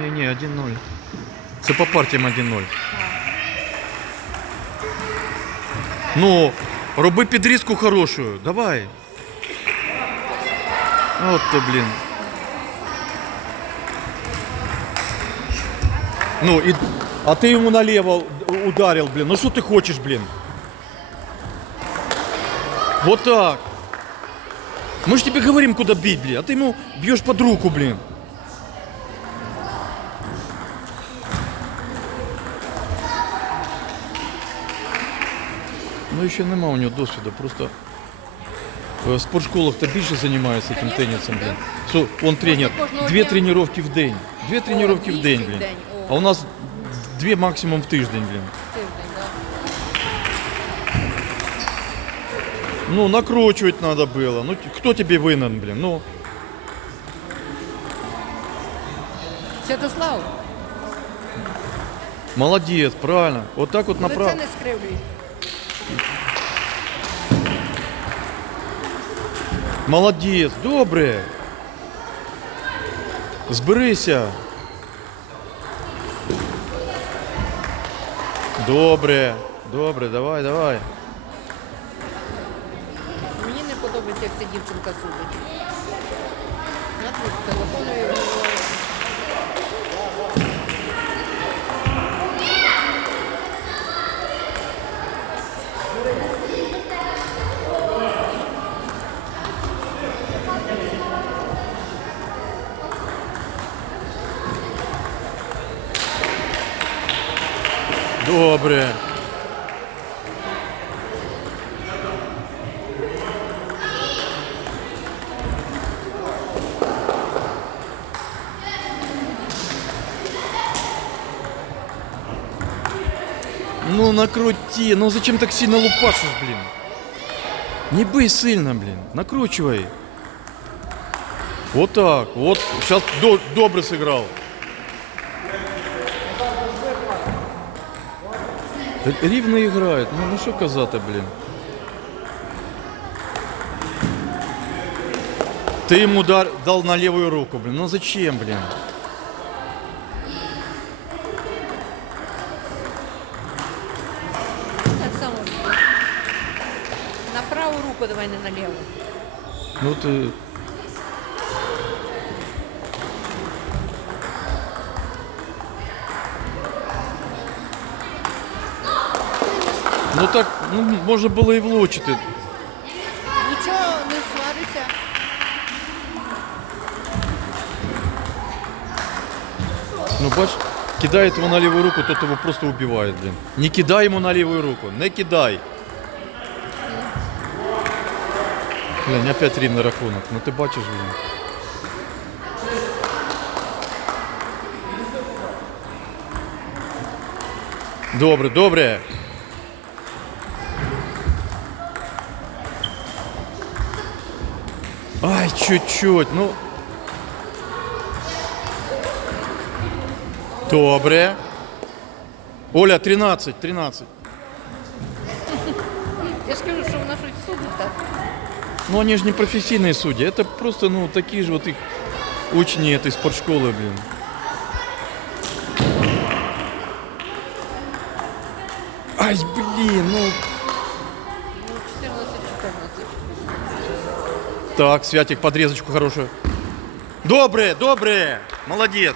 Ні, ні, 1-0. Це по партіям 1-0. Ну, роби підрізку хорошу. Давай. От то, блін. Ну, и, а ты ему налево ударил, блин. Ну что ты хочешь, блин? Вот так. Мы же тебе говорим, куда бить, блин. А ты ему бьешь под руку, блин. Ну, ще нема у нього досвіду, просто в спортшколах-то більше займаються цим Конечно, тенісом, да. блін. Що, он тренер, кожного дві дня. тренування в день. Дві тренування в двічі день, в блін. день, о. А у нас дві максимум в тиждень, блін. Тиждень, да. Ну, накручивать надо было. Ну, т- кто тебе винен, блин? Ну, Святослав, молодец, правильно. Вот так вот лице направо. не скривлюй. Молодец, добре. Зберися. Добре, добре, давай, давай. Мені не подобається, як ця дівчинка судить. Я Добре. Ну накрути, ну зачем так сильно лупашишь, блин? Не бей сильно, блин, накручивай. Вот так, вот, сейчас добре сыграл. Рівно грають, ну, ну що казати, блін. Ти йому дар, дал на левую руку, блін. Ну зачем, блін? Так само. На праву руку давай не наліво. Ну ти. Ну так, ну можна було і влучити. Нічого не свариться. Ну бач, кидает его на левую руку, тот его просто убивает, блин. Не кидай ему на левую руку, не кидай. Блин, опять рівний рахунок. Ну ти бачиш, блин. Добре, добре. Ай, чуть-чуть, ну. Добре. Оля, 13, 13. Я ж кажу, що вона щось судить так. Ну, они же не профессийные судьи. Это просто, ну, такие же вот их учни этой спортшколы, блин. Ай, блин. Ну, Так, Святик, подрезочку хорошую. Добре, добре, молодец.